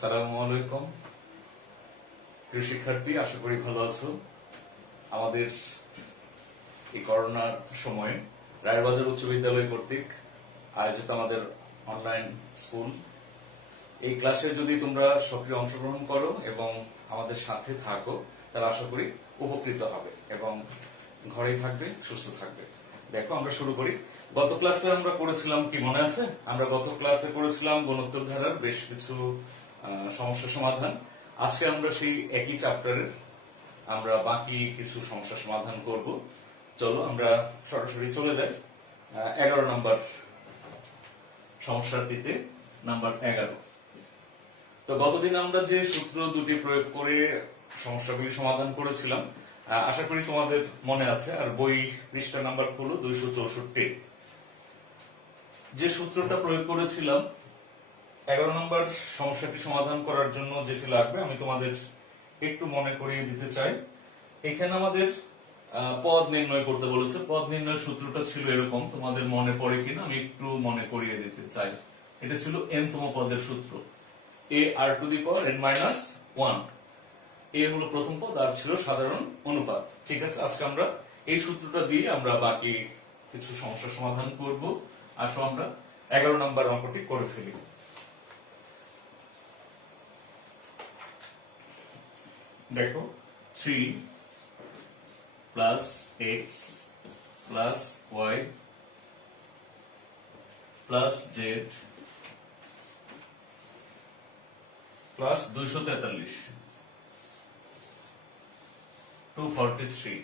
আসসালামু আলাইকুম প্রিয় শিক্ষার্থী, আশা করি ভালো আছো। আমাদের এই করোনার সময়ে রায়েরবাজার উচ্চ বিদ্যালয় কর্তৃক আয়োজিত আমাদের অনলাইন স্কুল, এই ক্লাসে যদি তোমরা সক্রিয় অংশগ্রহণ করো এবং আমাদের সাথে থাকো, তাহলে আশা করি উপকৃত হবে এবং ঘরেই থাকবে, সুস্থ থাকবে। দেখো, আমরা শুরু করি। গত ক্লাসে আমরা করেছিলাম কি মনে আছে? আমরা গত ক্লাসে করেছিলাম গুণোত্তর ধারার বেশ কিছু সমস্যার সমাধান। আজকে আমরা সেই একই চ্যাপ্টারের আমরা বাকি কিছু সমস্যার সমাধান করব। চলো আমরা সরাসরি চলে যাই 11 নম্বর সমস্যাটিতে, নাম্বার 11। তো গতদিন আমরা যে সূত্র দুটি প্রয়োগ করে সমস্যাগুলি সমাধান করেছিলাম, আশা করি তোমাদের মনে আছে। আর বই পৃষ্ঠা নাম্বার হলো 264। যে সূত্রটা প্রয়োগ করেছিলাম 11 নম্বর সমস্যাটি সমাধান করার জন্য যেটি লাগবে আমি তোমাদের একটু মনে করিয়ে দিতে চাই। এখানে আমাদের পদ নির্ণয় করতে বলেছে। পদ নির্ণয়ের সূত্রটা ছিল এরকম, তোমাদের মনে পড়ে কিনা আমি একটু মনে করিয়ে দিতে চাই। এটা ছিল n-তম পদের সূত্র, a(r⁻n-1). এ হলো প্রথম পদ, আর ছিল সাধারণ অনুপাত। ঠিক আছে, আজকে আমরা এই সূত্রটা দিয়ে আমরা বাকি কিছু সমস্যার সমাধান করব। আসো আমরা 11 নম্বর অঙ্কটি করে ফেলি। দেখো, 3 + x + y + z + 243 243।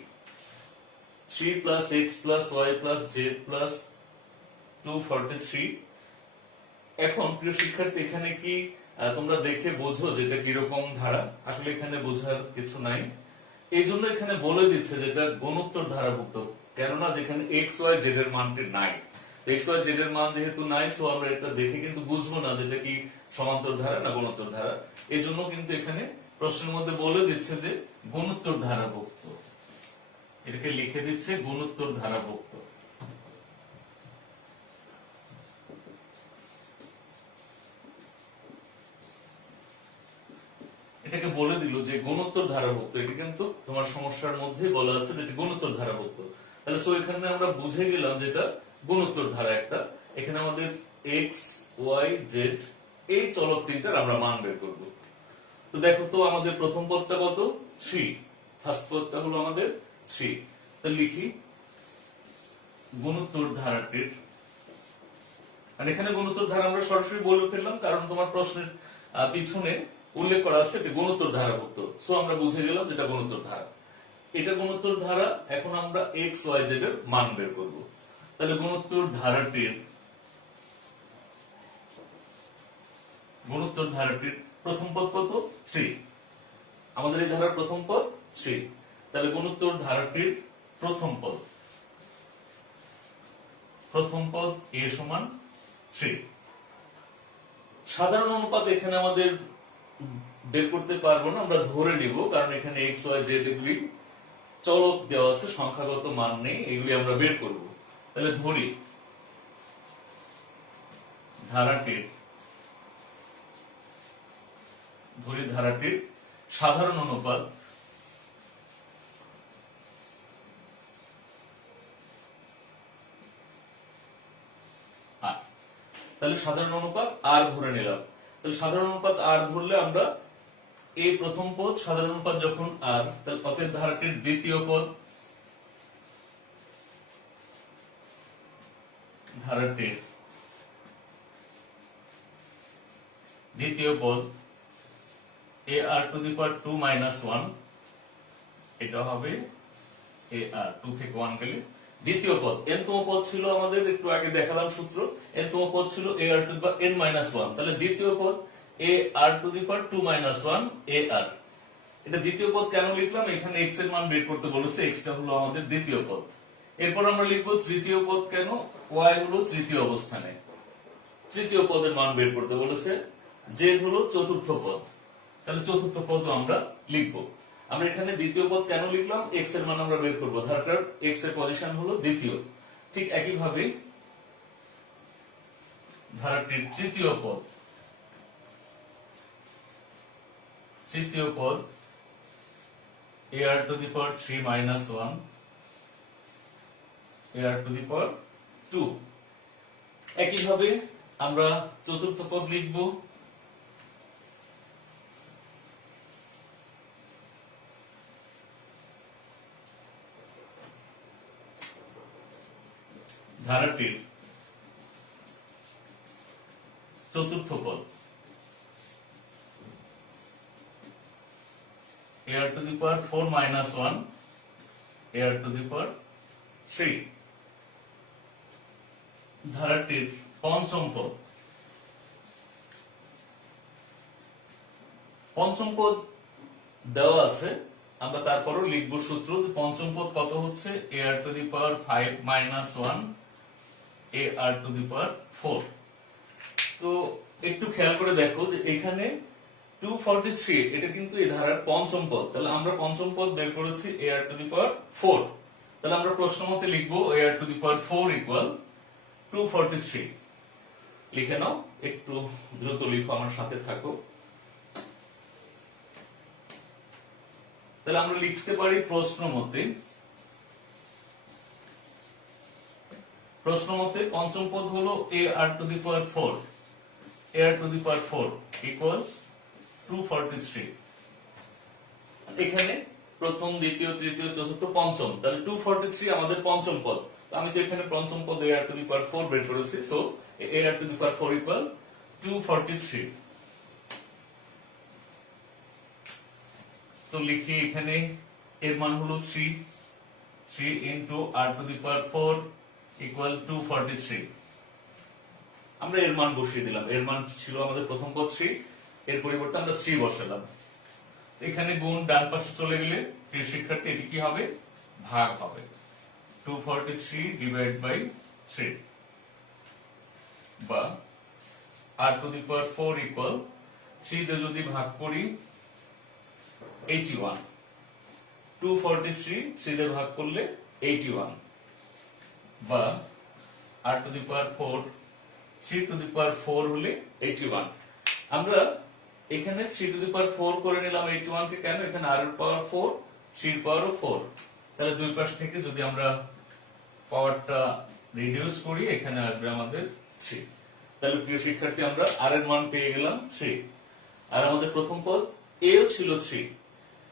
3 + x + y + z + 243। এখন প্রিয় শিক্ষার্থী, এখানে কি তোমরা দেখে বোঝো যেটা কিরকম ধারা? আসলে এখানে বোঝার কিছু নাই, এই জন্য এখানে বলে দিচ্ছে যেটা গুণোত্তর ধারাভুক্ত। কেননা যেখানে x y z এর মানটি নাই, x y z এর মান যেহেতু নাই, সো আমরা এটা দেখে কিন্তু বুঝবো না যেটা কি সমান্তর ধারা না গুণোত্তর ধারা। এই জন্য কিন্তু এখানে প্রশ্নের মধ্যে বলে দিচ্ছে যে গুণোত্তর ধারাভুক্ত, এটাকে লিখে দিচ্ছে গুণোত্তর ধারাভুক্ত। এটাকে বলে দিল যে গুণোত্তর ধারাভুক্ত। এটা কিন্তু তোমার সমস্যার মধ্যে বলা আছে যে গুণোত্তর ধারাভুক্ত। তাহলে সো এখানে আমরা বুঝে গেলাম যেটা গুণোত্তর ধারা একটা। এখানে আমাদের x y z এই চলক তিনটার আমরা মান বের করব। তো দেখো তো, আমাদের প্রথম পদটা কত? 3। ফার্স্ট পদটা হলো আমাদের 3। তাহলে লিখি গুণোত্তর ধারাটির, আর এখানে গুণোত্তর ধারা আমরা সরাসরি বলে ফেললাম কারণ তোমার প্রশ্নের পিছনে উল্লেখ করা আছে যে গুণোত্তর ধারাভুক্ত। সো আমরা বুঝে গেলাম যেটা গুণোত্তর ধারা। এটা গুণোত্তর ধারা। এখন আমরা x y z এর মান বের করব। তাহলে গুণোত্তর ধারাটির প্রথম পদ কত? 3। আমাদের এই ধারার প্রথম পদ 3। তাহলে গুণোত্তর ধারাটির প্রথম পদ a = 3। সাধারণ অনুপাত এখানে আমাদের বের করতে পারবো না, আমরা ধরে নিব, কারণ এখানে x y z এগুলি চলক দেওয়া আছে, সংখ্যাগত মান নেই, এগুলি আমরা বের করব। তাহলে ধরি ধারাটির সাধারণ অনুপাত r। তাহলে সাধারণ অনুপাত r ধরে নিলাম। তাহলে সাধারণ অনুপাত r ধরলে আমরা এই প্রথম পদ সাধারণ অনুপাত যখন r, তাহলে অতএব ধারাটির দ্বিতীয় পদ ar⁻2 - 1, এটা হবে ar 2 থেকে 1 গেলে দ্বিতীয় পদ। n-তম পদ ছিল আমাদের, একটু আগে দেখালাম সূত্র, n-তম পদ ছিল ar⁻n-1। তাহলে দ্বিতীয় পদ ar⁻2 - 1 ar। এটা দ্বিতীয় পদ কেন লিখলাম? এখানে x এর মান বের করতে বলেছে, x টা হলো আমাদের দ্বিতীয় পদ। এরপর আমরা লিখবো তৃতীয় পদ। কেন? y হলো তৃতীয় অবস্থানে, তৃতীয় পদের মান বের করতে বলেছে। z হলো চতুর্থ পদ, তাহলে চতুর্থ পদ আমরা লিখবো। আমরা এখানে দ্বিতীয় পদ কেন লিখলাম? x এর মান আমরা বের করবো, ধারাটার x এর পজিশন হলো দ্বিতীয়। ঠিক একইভাবে ধারাটির তৃতীয় পদ তৃতীয় পদ ar to the power 3 minus 1 ar to the power 2। একইভাবে আমরা চতুর্থ পদ লিখব। ধারাটির চতুর্থ পদ ar to the power 4 minus 1 ar to the power 3। ধারাটির পঞ্চম পদ দেওয়া আছে, আমরা তারপরও লিখব সূত্র। পঞ্চম পদ কত হচ্ছে ar to the power 5 minus 1 ar to the power 4। তো একটু খেয়াল করে দেখো যে এখানে 243 এটা কিন্তু এই ধারার পঞ্চম পদ, তাহলে আমরা পঞ্চম পদ বের করেছি ar to the power 4, তাহলে আমরা প্রশ্ন মতে লিখবো ar to the power 4 equal 243। লিখে নাও, একটু দ্রুত লিখো, আমার সাথে থাকো। তাহলে আমরা লিখতে পারি প্রশ্ন মতে পঞ্চম পদ হলো ar to the power 4 ar to the power 4 equals 243। এখানে প্রথম, দ্বিতীয়, তৃতীয়, চতুর্থ, পঞ্চম, তাহলে 243 আমাদের পঞ্চম পদ। আমি তো এখানে পঞ্চম পদ ar to the power 4 বের করেছি, so ar to the power 4 equal 243। তো লিখি এখানে এর মান হলো 3 into r to the power 4 equal 243। আমরা এর মান বসিয়ে দিলাম। এর মান ছিল আমাদের প্রথম পদ 3, এর পরিবর্তে আমরা 3 বসালাম। এখানে গুণ ডান পাশে চলে গেলে প্রিয় শিক্ষার্থী এটি কি হবে? ভাগ হবে। 243 ডিভাইড বাই 3 বা r to the power 4 equal 3 দিয়ে যদি ভাগ করি 81। 243 3 দিয়ে ভাগ করলে 81 বা r to the power 4 3 to the power 4 হলে 81। আমরা এখানে 3 to the power 4 করে নিলাম 81 কে, কেন? এখানে r এর পাওয়ার 4, 3 এর পাওয়ার 4, তাহলে দুই পাশ থেকে যদি আমরা পাওয়ারটা রিডিউস করি এখানে আসবে আমাদের 3। তাহলে প্রিয় শিক্ষার্থী আমরা r এর মান পেয়ে গেলাম 3, আর আমাদের প্রথম পদ a ও ছিল 3।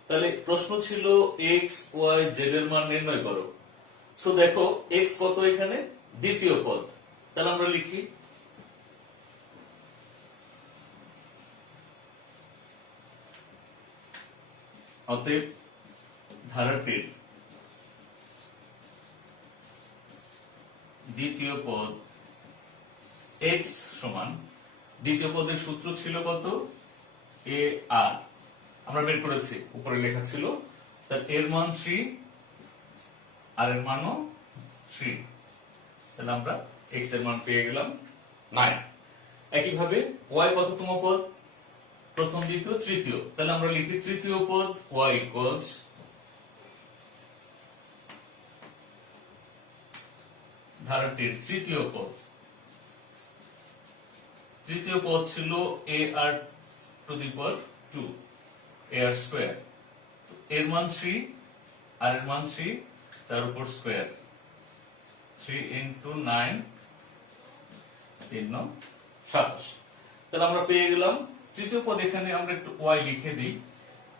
তাহলে প্রশ্ন ছিল x y z এর মান নির্ণয় করো। সো দেখো x কত এখানে? দ্বিতীয় পদ, তাহলে আমরা লিখি অতএব ধারাটির দ্বিতীয় পদ x সমান, দ্বিতীয় পদের সূত্র ছিল কত? ar, আমরা বের করেছি, উপরে লেখা ছিল। তার এর মান 3, আর এর মানও 3, তাহলে আমরা x এর মান পেয়ে গেলাম 9। একইভাবে y কততম পদ? প্রথম, দ্বিতীয়, তৃতীয়, তাহলে আমরা লিখি তৃতীয় পদ y ইকুয়ালস ধারাটির তৃতীয় পদ ছিল ar to the power 2 ar square, এর মান 3 আর এর মান 3, তার উপর স্কয়ার 3 into 9 3 9 27। তাহলে আমরা পেয়ে গেলাম তৃতীয় পদ। এখানে আমরা একটু y লিখে দিই,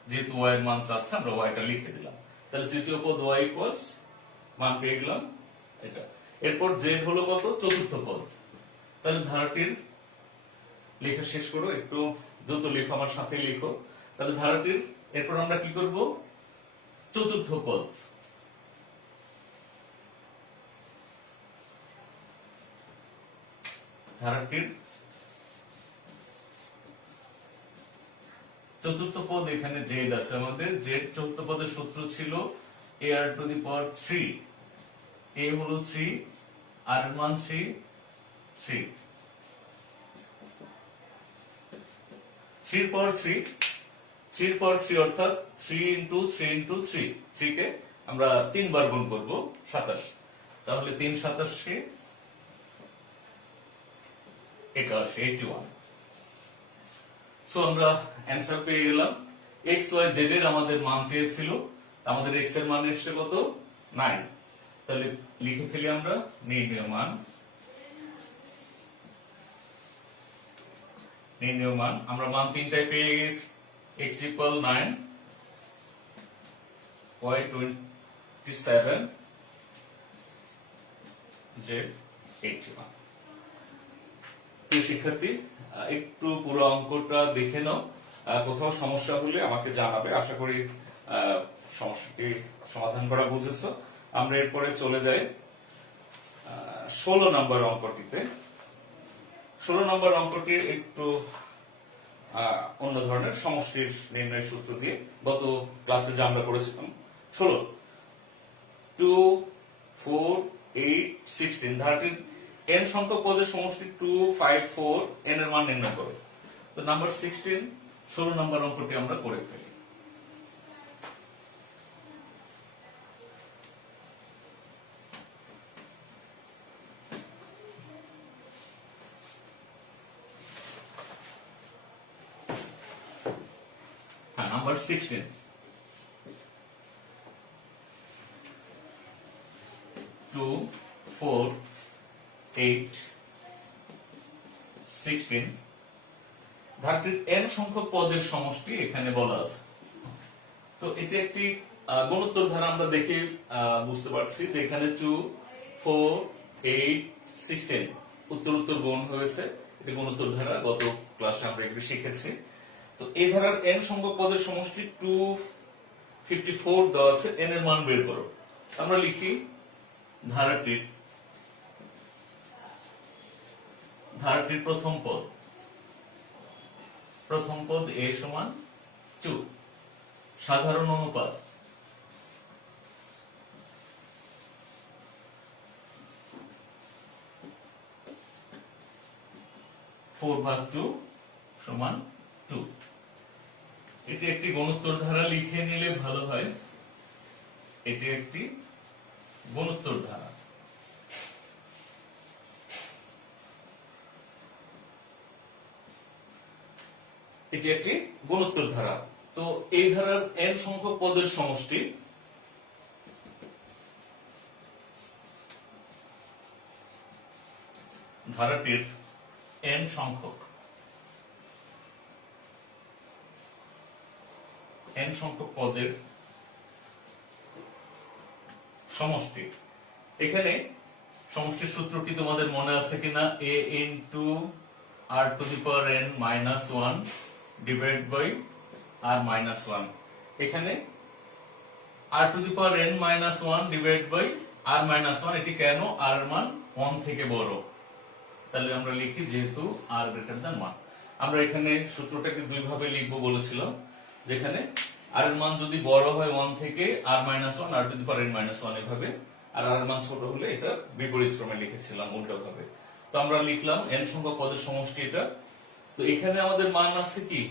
যেহেতু y এর মান চাচ্ছে আমরা y টা লিখে দিলাম। তাহলে তৃতীয় পদ y ইকুয়ালস মান পেয়ে গেলাম এটা। এরপর z হলো কত? চতুর্থ পদ। তাহলে ধারাটির লেখা শেষ করো, একটু দ্রুত লেখো, আমার সাথে লেখো। তাহলে ধারাটির এরপর আমরা কি করব? চতুর্থ পদ। ধারাটির চতুর্থ পদ, এখানে z আছে আমাদের। z চতুর্থ পদের সূত্র ছিল ar to the power 3, a হলো 3, r এর মান 3 3 3 পাওয়ার 3, 3 পাওয়ার 3 অর্থাৎ 3 into 3 into 3, 3 কে আমরা 3 বার গুণ করব, 27। তাহলে 3 27 81। সো আমরা অ্যান্সার পেয়ে গেলাম এক্স ওয়াই জেড এর আমাদের মান চেয়েছিল, আমাদের এক্স এর মান এসছে কত 9। তাহলে লিখে ফেলি আমরা নির্ণয় মান আমরা মান তিনটায় পেয়ে গেছি। x equal 9, y 27, z 81। প্রিয় শিক্ষার্থী, একটু পুরো অঙ্কটা দেখে নাও, কোথাও সমস্যা হলে আমাকে জানাবে। আশা করি সমস্যাটি সমাধান করা বুঝেছো। আমরা এরপরে চলে যাই 16 নম্বর অঙ্কটিতে। 16 নম্বর অঙ্কটি একটু অন্য ধরনের সমষ্টির নির্ণয় সূত্র দিয়ে, গত ক্লাসে যা আমরা করেছিলাম। 16 2 4 8 16 ধারাটির n সংখ্যক পদের সমষ্টি 2 5 4 n এর মান নির্ণয় করো। তো নাম্বার 16 নম্বর অঙ্কটি আমরা করে ফেলি। Number 16. 2 4 8 16 ধারাটির n সংখ্যক পদের সমষ্টি এখানে বলা আছে। তো এটা একটি গুণোত্তর ধারা, আমরা দেখে বুঝতে পারছি যে এখানে 2 4 8 16 উত্তর গুণ হয়েছে। এটা গুণোত্তর ধারা, গত ক্লাসে আমরা এগুলো শিখেছি। তো এই ধারার n সংখ্যক পদের সমষ্টি 254 দেওয়া আছে, n এর মান বের করো। আমরা লিখি ধারাটির প্রথম পদ a সমান 2, সাধারণ অনুপাত 4/2 সমান 2। এটি একটি গুণোত্তর ধারা, লিখে নিলে ভালো হয়। এটি একটি গুণোত্তর ধারা। এটি একটি গুণোত্তর ধারা। তো এই ধারার n সংখ্যক পদের সমষ্টি ধারাটির n সংখ্যক পদের সমষ্টি। এখানে সমষ্টির সূত্রটি তোমাদের মনে আছে কিনা? a into r to the power n minus 1 divided by r minus 1। এখানে r to the power n minus 1 divided by r minus 1, এটি কেন? r এর মান 1 থেকে বড়। তাহলে আমরা লিখি যেহেতু r greater than 1। আমরা এখানে সূত্রটাকে দুই ভাবে লিখবো বলেছিলাম, যেখানে r এর মান যদি বড় হয় 1 থেকে r minus 1 r to the power n minus 1 এভাবে, আর r এর মান ছোট হলে এটা বিপরীত ক্রমে লিখেছিলাম, উল্টো ভাবে। তো আমরা লিখলাম n সংখ্যক পদের সমষ্টি এটা। তো এখানে আমাদের মান আছে কি?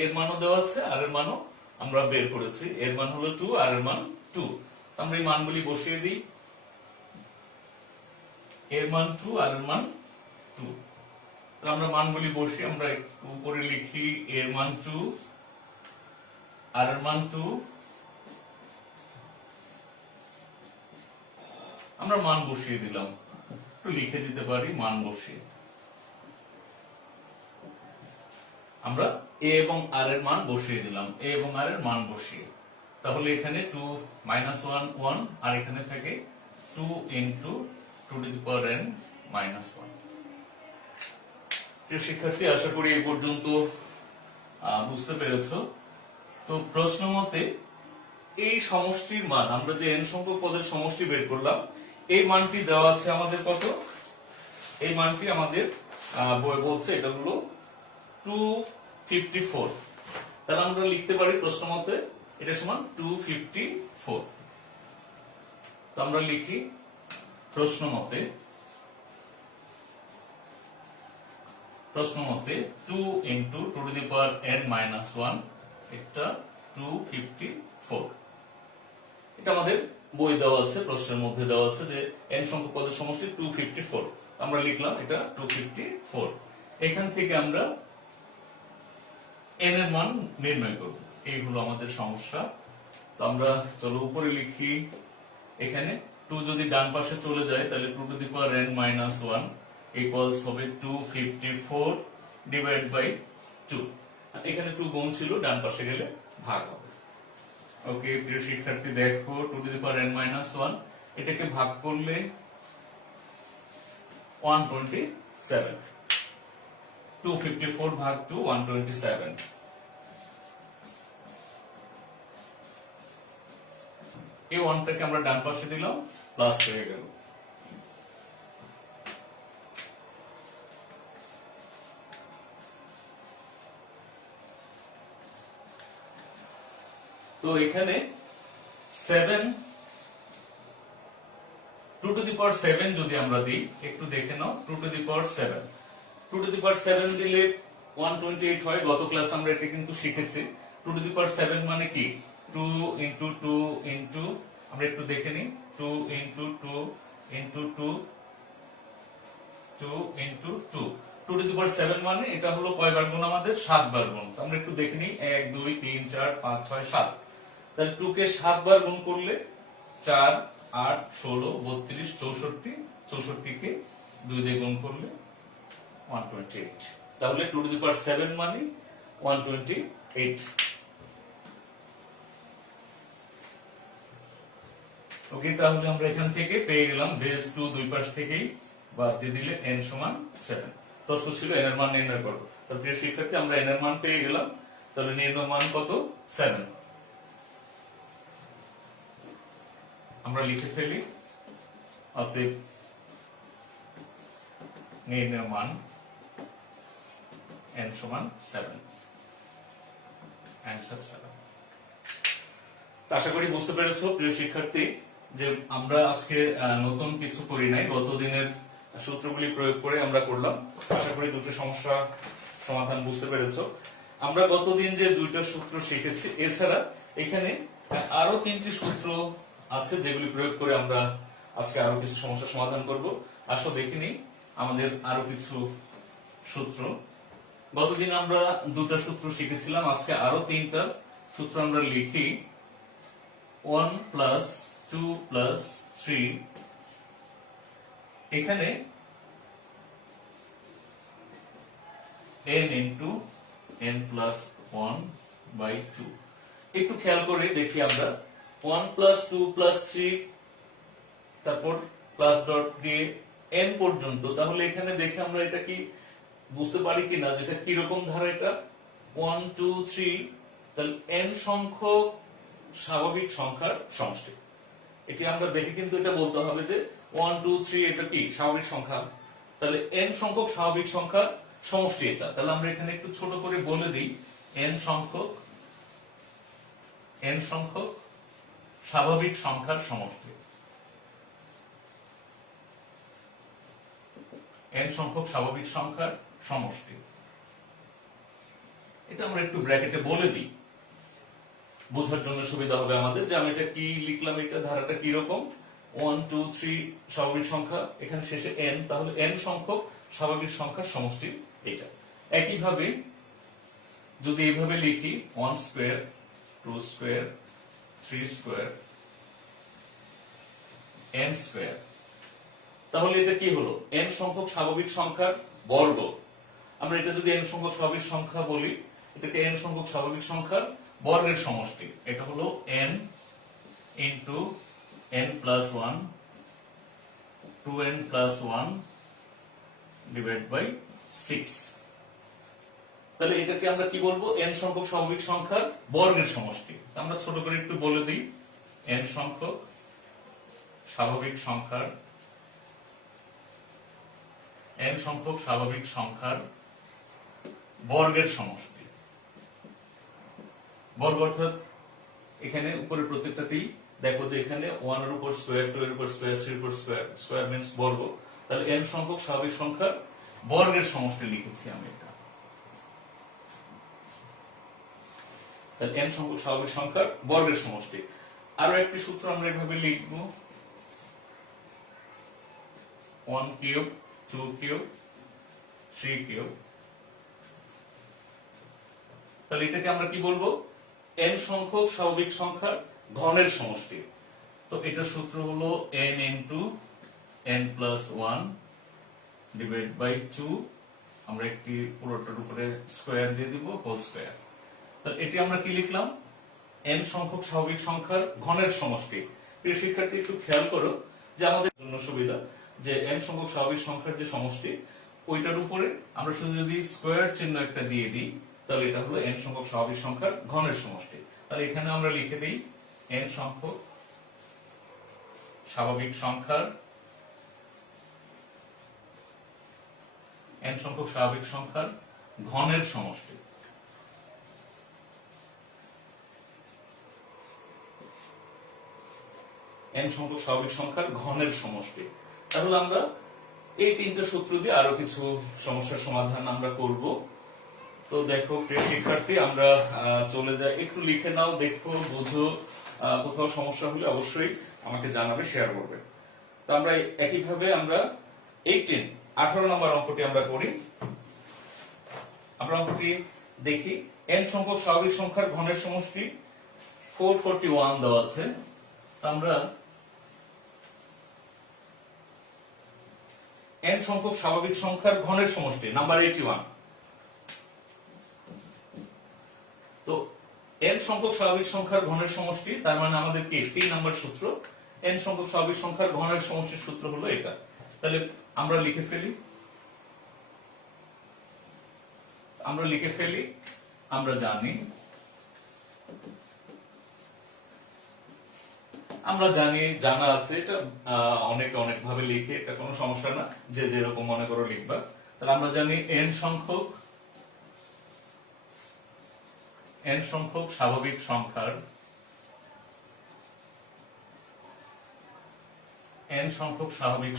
এর মানও দেওয়া আছে, আর এর মানও আমরা বের করেছি। এর মান হলো 2, আর এর মান 2। আমরা এই মানগুলি বসিয়ে দিই। এর মান 2, আর এর মান 2। তো আমরা মানগুলি বসিয়ে আমরা উপরে লিখি এর মান 2, আর এর মান 2। আমরা মান বসিয়ে দিলাম, একটু লিখে দিতে পারি মান বসিয়ে। আমরা a এবং r এর মান বসিয়ে দিলাম, a এবং r এর মান বসিয়ে। তাহলে এখানে 2 minus 1 1, আর এখানে থাকে 2 into 2 to the power n minus 1। প্রিয় শিক্ষার্থী, আশা করি এই পর্যন্ত বুঝতে পেরেছো। তো প্রশ্ন মতে এই সমষ্টির মান, আমরা যে n সংখ্যক পদের সমষ্টি বের করলাম, এই মানটি দেওয়া আছে আমাদের কত? এই মানটি আমাদের বই বলছে এটা হলো 254। তাহলে আমরা লিখতে পারি প্রশ্ন মতে এটা সমান 254। তো আমরা লিখি প্রশ্ন মতে 2 into 2 to the power n minus 1, এটা 254। এটা আমাদের বই দেওয়া আছে, প্রশ্নের মধ্যে দেওয়া আছে যে n সংখ্যক পদের সমষ্টি 254। আমরা লিখলাম এটা 254। এখান থেকে আমরা n এর মান নির্ণয় করব। এই হলো আমাদের সমস্যা। তো আমরা চলো উপরে লিখি, এখানে 2 যদি ডান পাশে চলে যায় তাহলে 2 to the power n minus 1 equals হবে 254 ডিভাইড বাই 2। এখানে 2 গুণ ছিল, ডান পাশে গেলে ভাগ হবে। ওকে প্রিয় শিক্ষার্থী, দেখো 2 to the power n minus 1 এটাকে ভাগ করলে 127, 254 ভাগ 2 127। এই 1টাকে আমরা ডান পাশে দিলাম, প্লাস হয়ে গেল। তো এখানে 7, 2 টু দি পাওয়ার 7 যদি আমরা দিই, একটু দেখে নাও। 2 to the power 7, 2 to the power 7 দিলে 128 হয়। গত ক্লাস আমরা এটা কিন্তু শিখেছি। 2 টু দি পাওয়ার 7 মানে কি? 2 ইনটু 2 ইনটু, আমরা একটু দেখে নিই, 2 into 2 into 2 2 into 2। 2 to the power 7 মানে এটা হলো কয়বার গুণ? আমাদের 7 বার গুণ। তো আমরা একটু দেখে নিই, 1 2 3 4 5 6 7। তাহলে 2 কে 7 বার গুণ করলে 4 8 16 32 64, 64 কে 2 দিয়ে গুণ করলে 128। তাহলে 2 টু দি পাওয়ার 7 মানে 128। ওকে, তাহলে আমরা এখান থেকে পেয়ে গেলাম বেস 2 দুই পাশ থেকেই বাদ দিয়ে দিলে n সমান 7। প্রশ্ন ছিল n এর মান নির্ণয় করো। তো প্রিয় শিক্ষার্থী, আমরা n এর মান পেয়ে গেলাম। তাহলে নির্ণয় মান কত? 7। আমরা লিখে ফেলি, অতএব নির্ণয় মান n সমান 7। অ্যান্সার 7। আশা করি বুঝতে পেরেছো প্রিয় শিক্ষার্থী যে আমরা আজকে নতুন কিছু করি নাই, গত দিনের সূত্রগুলি প্রয়োগ করে আমরা করলাম। আশা করি দুটো সমস্যা সমাধান বুঝতে পেরেছো। আমরা গতদিন যে দুইটা সূত্র শিখেছি, এছাড়া এখানে আরো 3টি সূত্র আছে যেগুলি প্রয়োগ করে আমরা আজকে আরো কিছু সমস্যার সমাধান করব। আসো দেখিনি আমাদের আরো কিছু সূত্র। গতদিন আমরা দুটো সূত্র শিখেছিলাম, আজকে আরো 3টা সূত্র আমরা লিখি। 1 প্লাস 2 প্লাস 3, এখানে n into n plus 1 by 2। একটু খেয়াল করে দেখি আমরা, 1 প্লাস 2 প্লাস 3, তারপর প্লাস ডট দিয়ে n পর্যন্ত। তাহলে এখানে দেখে আমরা এটা কি বুঝতে পারি কিনা যেটা কিরকম ধারা? এটা 1 2 3, তাহলে n সংখ্যক স্বাভাবিক সংখ্যার সমষ্টি। এটি আমরা দেখে কিন্তু এটা বলতে হবে যে 1 2 3 এটা কি স্বাভাবিক সংখ্যা। তাহলে n সংখ্যক স্বাভাবিক সংখ্যার সমষ্টি এটা। তাহলে আমরা এখানে একটু ছোট করে বলে দিই, n সংখ্যক স্বাভাবিক সংখ্যার সমষ্টি। n সংখ্যক স্বাভাবিক সংখ্যার সমষ্টি, এটা আমরা একটু ব্র্যাকেটে বলে দিই, বোঝার জন্য সুবিধা হবে আমাদের যে আমি এটা কি লিখলাম, এটা ধারাটা কি রকম। 1 2 3 স্বাভাবিক সংখ্যা, এখানে শেষে n, তাহলে n সংখ্যক স্বাভাবিক সংখ্যার সমষ্টি এটা। একইভাবে যদি এইভাবে লিখি, 1 square 2 square 3 square n square, তাহলে এটা কি হলো? n সংখ্যক স্বাভাবিক সংখ্যার বর্গ। আমরা এটা যদি n সংখ্যক স্বাভাবিক সংখ্যা বলি, এটাকে n সংখ্যক স্বাভাবিক সংখ্যার বর্গের সমষ্টি। এটা হলো n into n plus 1 2n plus 1 divide by 6। তাহলে এটাকে আমরা কি বলবো? n সংখ্যক স্বাভাবিক সংখ্যার বর্গের সমষ্টি। আমরা ছোট করে একটু বলে দিই, n সংখ্যক স্বাভাবিক সংখ্যার বর্গের সমষ্টি। বর্গ অর্থাৎ এখানে উপরে প্রত্যেকটাতেই দেখো যে এখানে 1 এর উপর স্কয়ার, 2 এর উপর স্কয়ার, 3 এর উপর স্কয়ার, স্কয়ার মিন্স বর্গ। তাহলে n সংখ্যক স্বাভাবিক সংখ্যার বর্গের সমষ্টি লিখেছি আমি এটা। তাহলে n সংখ্যক স্বাভাবিক সংখ্যার বর্গের সমষ্টি। আরো একটি সূত্র আমরা এভাবে লিখব, 1 কিউব 2 কিউব 3 কিউব। তাহলে এটাকে আমরা কি বলবো? n সংখ্যক স্বাভাবিক সংখ্যার ঘনের সমষ্টি। তো এটা সূত্র হলো n into n plus 1 divide by 2, আমরা একটি পুরোটার উপরে স্কয়ার দিয়ে দিব, হোল স্কয়ার। তাহলে এটি আমরা কি লিখলাম, n সংখ্যক স্বাভাবিক সংখ্যার ঘনের সমষ্টি। প্রিয় শিক্ষার্থী, একটু খেয়াল করো যে আমাদের জন্য সুবিধা যে n সংখ্যক স্বাভাবিক সংখ্যার যে সমষ্টি, ওইটার উপরে আমরা শুধু যদি স্কয়ার চিহ্ন একটা দিয়ে দিই, তাহলে এটা হলো n সংখ্যক স্বাভাবিক সংখ্যার ঘনের সমষ্টি। তাহলে এখানে আমরা লিখে দিই n সংখ্যক স্বাভাবিক সংখ্যার n সংখ্যক স্বাভাবিক সংখ্যার ঘনের সমষ্টি। n সংখ্যক স্বাভাবিক সংখ্যার ঘনের সমষ্টি। তাহলে আমরা এই তিনটা সূত্র দিয়ে আরো কিছু সমস্যার সমাধান আমরা করব। তো দেখো প্রিয় শিক্ষার্থী, আমরা চলে যাই, একটু লিখে নাও, দেখো, বুঝো, কোথাও সমস্যা হলে অবশ্যই আমাকে জানাবে, শেয়ার করবে। তো আমরা একইভাবে আমরা 18 নম্বর অঙ্কটি আমরা করি। আমরা অঙ্কটি দেখি, n সংখ্যক স্বাভাবিক সংখ্যার ঘনের সমষ্টি 441 দেওয়া আছে। আমরা n সংখ্যক স্বাভাবিক সংখ্যার ঘনের সমষ্টি নাম্বার 81। তো n সংখ্যক স্বাভাবিক সংখ্যার ঘনের সমষ্টি, তার মানে আমাদের কি 3 নম্বর সূত্র, n সংখ্যক স্বাভাবিক সংখ্যার ঘনের সমষ্টির সূত্র হলো এটা। তাহলে আমরা লিখে ফেলি, আমরা জানা আছে এটা, অনেক ভাবে লিখে, এটা কোনো সমস্যা না, যে যেরকম মনে করো লিখবা। তাহলে আমরা জানি n সংখ্যক স্বাভাবিক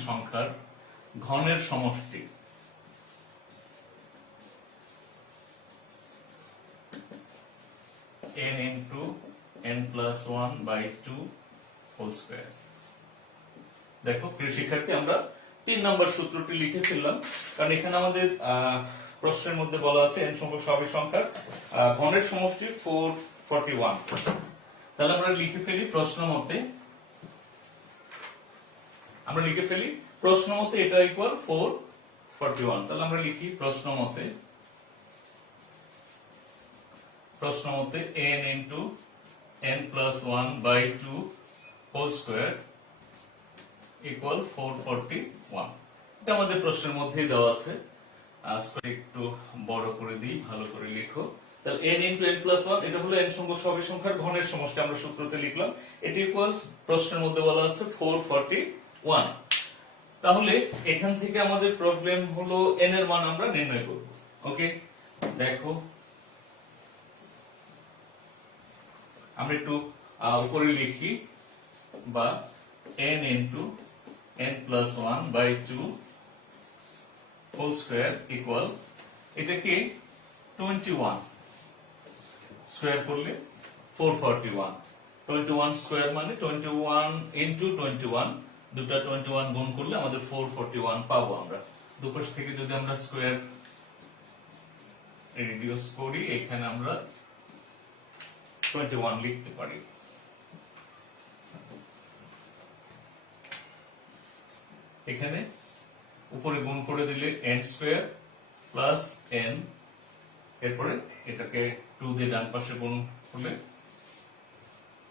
সংখ্যার ঘনের সমষ্টি n into n plus 1 by 2 whole square। দেখো প্রিয় শিক্ষার্থী, আমরা 3 নম্বর সূত্রটি লিখে ফেললাম, কারণ এখানে আমাদের প্রশ্নের মধ্যে বলা আছে n সংখ্যক স্বাভাবিক সংখ্যার ঘনের সমষ্টি 441। তাহলে আমরা লিখে ফেলি প্রশ্ন মতে এটা ইকুয়াল 441। তাহলে আমরা লিখি প্রশ্ন মতে n into n plus 1 by 2 whole square equal 441। এটা আমাদের প্রশ্নের মধ্যেই দেওয়া আছে। একটু বড় করে দিই, ভালো করে লিখো। তাহলে n into n plus 1 এটা হলো n সংখ্যক স্বাভাবিক সংখ্যার ঘনের সমষ্টি, আমরা সূত্রতে লিখলাম। এটি ইকুয়ালস, প্রশ্নের মধ্যে বলা আছে 441। তাহলে এখান থেকে আমাদের প্রবলেম হলো n এর মান আমরা নির্ণয় করব। ওকে, দেখো আমরা একটু উপরে লিখি, বা n into n plus 1 by 2 whole square equal, এটাকে 21 স্কয়ার করলে 441। 21 স্কয়ার মানে 21 into 21, দুটো 21 গুণ করলে আমাদের 441 পাবো আমরা। দুপাশ থেকে যদি আমরা স্কয়ার রিডিউস করি, এখানে আমরা 21 লিখতে পারি। এখানে উপরে গুণ করে দিলে n স্কয়ার প্লাস n, এরপরে এটাকে 2 দিয়ে ডান পাশে গুণ করলে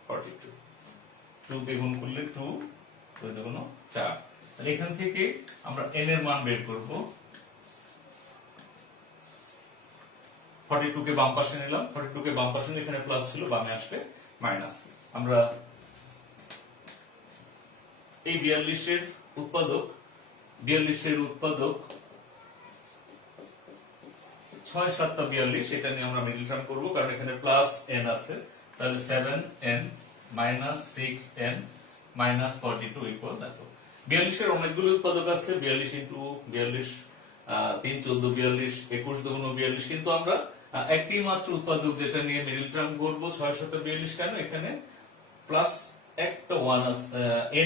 42, 2 দিয়ে গুণ করলে 2, 2 দিয়ে গুণ 4। তাহলে এখান থেকে আমরা n এর মান বের করব। 42 কে বাম পাশে নিলাম, 42 কে বাম পাশে নিয়ে এখানে প্লাস ছিল, বামে আসলে মাইনাস। আমরা এই 42 এর উৎপাদক 6 7 42, এটা নিয়ে আমরা মিডল টার্ম করব, কারণ এখানে প্লাস n আছে। তাহলে 7n minus 6n minus 42 equal দেখো 42 এর অনেকগুলো উৎপাদক আছে, 42 into 42, 3 14 42, 21 2 42, কিন্তু আমরা একটি মাত্র উৎপাদক যেটা নিয়ে মিডল টার্ম করব 6 7 42। কেন? এখানে প্লাস একটা 1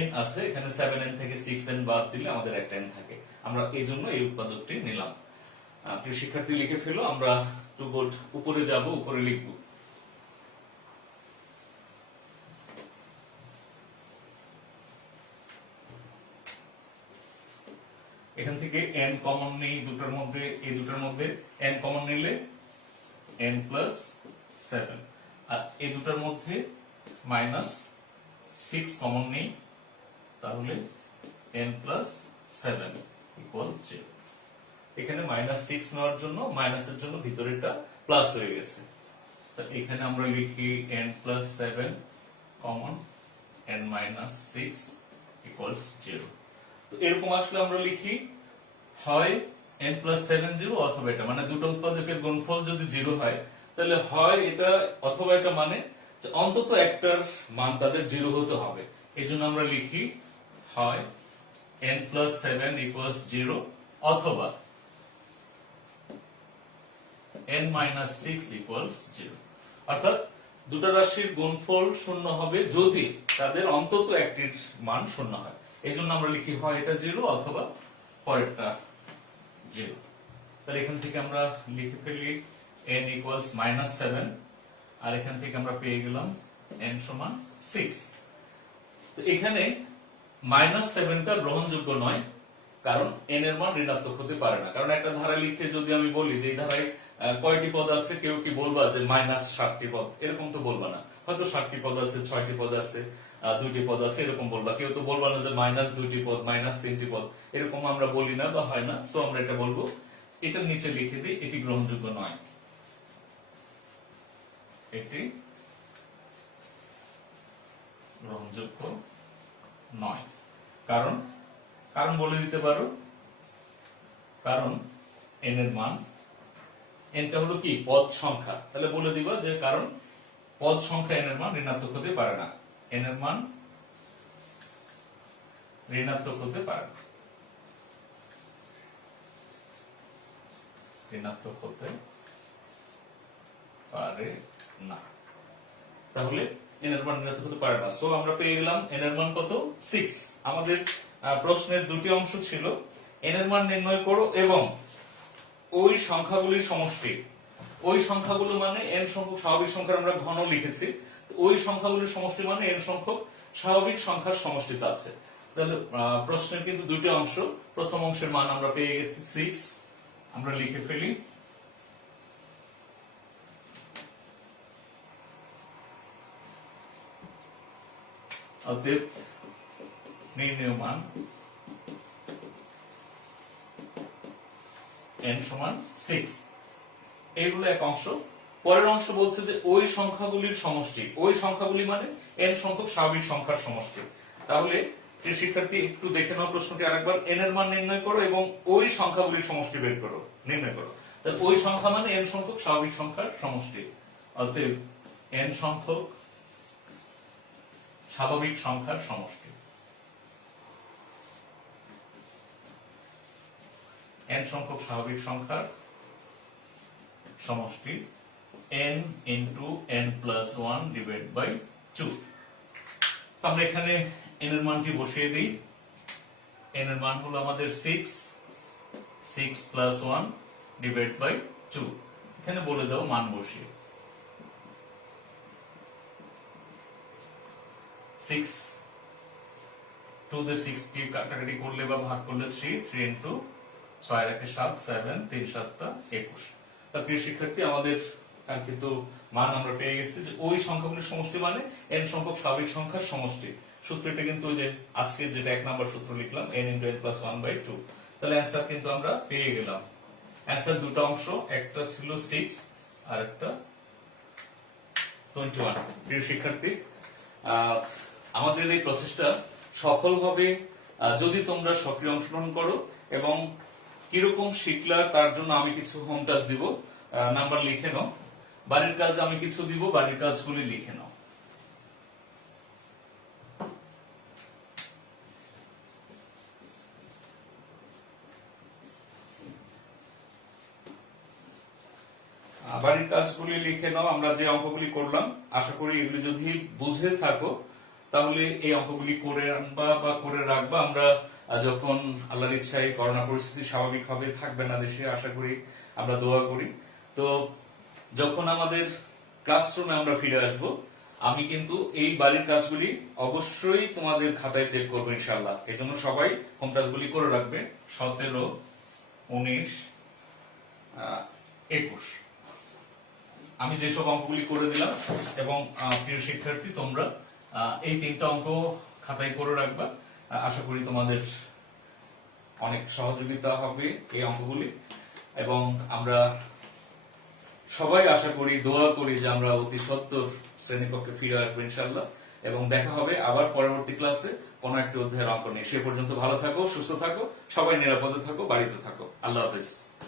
n আছে, এখানে 7n থেকে 6n বাদ দিলে আমাদের একটা n থাকে, আমরা এই জন্য এই উৎপাদকটি নিলাম। প্রিয় শিক্ষার্থী লিখে ফেলো, আমরা টু বোর্ড উপরে যাব, উপরে লিখব। এখান থেকে n কমন নেই দুটোর মধ্যে, এই দুটোর মধ্যে n কমন নিলে n প্লাস 7, আর এই দুটোর মধ্যে মাইনাস 6 কমন নেই, তাহলে n প্লাস 7 ইকুয়াল 0। এখানে মাইনাস 6 নেওয়ার জন্য মাইনাসের জন্য ভিতরেরটা প্লাস হয়ে গেছে, তো এখানে আমরা লিখি n plus 7 common n minus 6 equals 0। তো এরকম আসলে আমরা লিখি হয় n প্লাস 7 0 অথবা এটা, মানে দুটো উৎপাদকের গুণফল যদি 0 হয় তাহলে হয় এটা অথবা এটা, মানে যে অন্তত একটার মান তাদের 0 হতে হবে। এজন্য আমরা লিখি হয় n প্লাস 7 ইকুয়ালস 0 অথবা n মাইনাস 6 ইকুয়ালস 0। অর্থাৎ দুটো রাশির গুণফল শূন্য হবে যদি তাদের অন্তত একটির মান শূন্য হয়। এই জন্য আমরা লিখি হয় এটা 0 অথবা পরেরটা 0। তাহলে এখান থেকে আমরা লিখে ফেলি n ইকুয়ালস মাইনাস 7, আর এখান থেকে আমরা পেয়ে গেলাম n সমান 6। তো এখানে মাইনাস 7টা গ্রহণযোগ্য নয়, কারণ n এর মান ঋণাত্মক হতে পারে না। কারণ একটা ধারা লিখে যদি আমি বলি যে এই ধারায় কয়টি পদ আছে, কেউ কি বলবা যে মাইনাস 60টি পদ, এরকম তো বলবা না। হয়তো 60টি পদ আছে, 6টি পদ আছে, 2টি পদ আছে, এরকম বলবা। কেউ তো বলবা না যে মাইনাস 2টি পদ, মাইনাস 3টি পদ, এরকম আমরা বলি না বা হয় না। সো আমরা এটা বলবো, এটার নিচে লিখে দিই এটি গ্রহণযোগ্য নয়, এটি গ্রহণযোগ্য নয়। কারণ কারণ বলে দিতে পারো, কারণ n এর মান, nটা হলো কি পদ সংখ্যা, তাহলে বলে দিবা যে কারণ পদ সংখ্যা n এর মান ঋণাত্মক হতে পারে না, n এর মান ঋণাত্মক হতে পারে না, ঋণাত্মক হতে পারে না, তাহলে n এর মান ঋণাত্মক হতে পারে না। সো আমরা পেয়ে গেলাম n এর মান কত 6। আমাদের প্রশ্নের দুটি অংশ ছিল, n এর মান নির্ণয় করো এবং ওই সংখ্যাগুলির সমষ্টি। ওই সংখ্যাগুলো মানে n সংখ্যক স্বাভাবিক সংখ্যার আমরা ঘন লিখেছি, ওই সংখ্যাগুলির সমষ্টি মানে n সংখ্যক স্বাভাবিক সংখ্যার সমষ্টি চাচ্ছে। তাহলে প্রশ্নের কিন্তু দুটি অংশ, প্রথম অংশের মান আমরা পেয়ে গেছি 6, আমরা লিখে ফেলি অতএব নির্ণেয় মান n সমান 6। এইগুলো এক অংশ। পরের অংশ বলছে যে ওই সংখ্যাগুলির সমষ্টি, ওই সংখ্যাগুলি মানে n সংখ্যক স্বাভাবিক সংখ্যার সমষ্টি। তাহলে যে শিক্ষার্থী একটু দেখে নাও প্রশ্নটি আরেকবার, n এর মান নির্ণয় করো এবং ওই সংখ্যাগুলির সমষ্টি বের করো, নির্ণয় করো। তাহলে ওই সংখ্যা মানে n সংখ্যক স্বাভাবিক সংখ্যার সমষ্টি। অতএব n সংখ্যক স্বাভাবিক সংখ্যার সমষ্টি, n সংখ্যক স্বাভাবিক সংখ্যার সমষ্টি n into n plus 1 divided by 2। আমরা এখানে n এর মানটি বসিয়ে দিই। n এর মান হলো আমাদের 6 plus 1 divided by 2। এখানে বলে দাও মান বসিয়ে, 6 2 দিয়ে 6 কে কাটাকাটি করলে বা ভাগ করলে 3 into 6 রাখে 7 7 3 7 21। তা প্রিয় শিক্ষার্থী, আমাদের কাঙ্ক্ষিত মান আমরা পেয়ে গেছি যে ওই সংখ্যাগুলির সমষ্টি মানে n সংখ্যক স্বাভাবিক সংখ্যার সমষ্টি। সূত্রটা কিন্তু ওই যে আজকের যেটা 1 নম্বর সূত্র লিখলাম, n into n plus 1 by 2। তাহলে অ্যানসার কিন্তু আমরা পেয়ে গেলাম। অ্যানসার দুটো অংশ, একটা ছিল 6 আর একটা 21। প্রিয় শিক্ষার্থী, আমাদের এই প্রসেসটা সফল হবে যদি তোমরা সক্রিয় অংশগ্রহণ করো এবং কিরকম শিখলা তার জন্য আমি কিছু হোম টাস্ক দিব, নাম্বার লিখে নাও। বাড়ির কাজ আমি কিছু দিব, বাড়ির কাজগুলি লিখে নাও। বাড়ির কাজগুলি লিখে নাও। আমরা যে অঙ্কগুলি করলাম, আশা করি এগুলি যদি বুঝে থাকো তাহলে এই অঙ্কগুলি করে আনবা বা করে রাখবা। আমরা যখন আল্লাহর ইচ্ছায় করোনা পরিস্থিতি স্বাভাবিক হবে, থাকবে না দেশে, আশা করি, আমরা দোয়া করি। তো যখন আমাদের ক্লাসরুমে আমরা ফিরে আসব, আমি কিন্তু এই বাড়ির কাজগুলি অবশ্যই তোমাদের খাতায় চেক করবো ইনশাল্লাহ। এই জন্য সবাই হোম কাজগুলি করে রাখবে। 17, 19, 21 আমি যেসব অঙ্কগুলি করে দিলাম, এবং প্রিয় শিক্ষার্থী তোমরা এই 3টা অঙ্ক খাতায় করে রাখবা। আশা করি তোমাদের অনেক সহযোগিতা হবে এই অঙ্কগুলি, এবং আমরা সবাই আশা করি, দোয়া করি যে আমরা অতি সত্বর শ্রেণীকক্ষে ফিরে আসবো ইনশাল্লাহ, এবং দেখা হবে আবার পরবর্তী ক্লাসে কোনো একটি অধ্যায়ের অঙ্ক নিয়ে। সে পর্যন্ত ভালো থাকো, সুস্থ থাকো, সবাই নিরাপদে থাকো, বাড়িতে থাকো। আল্লাহ হাফেজ।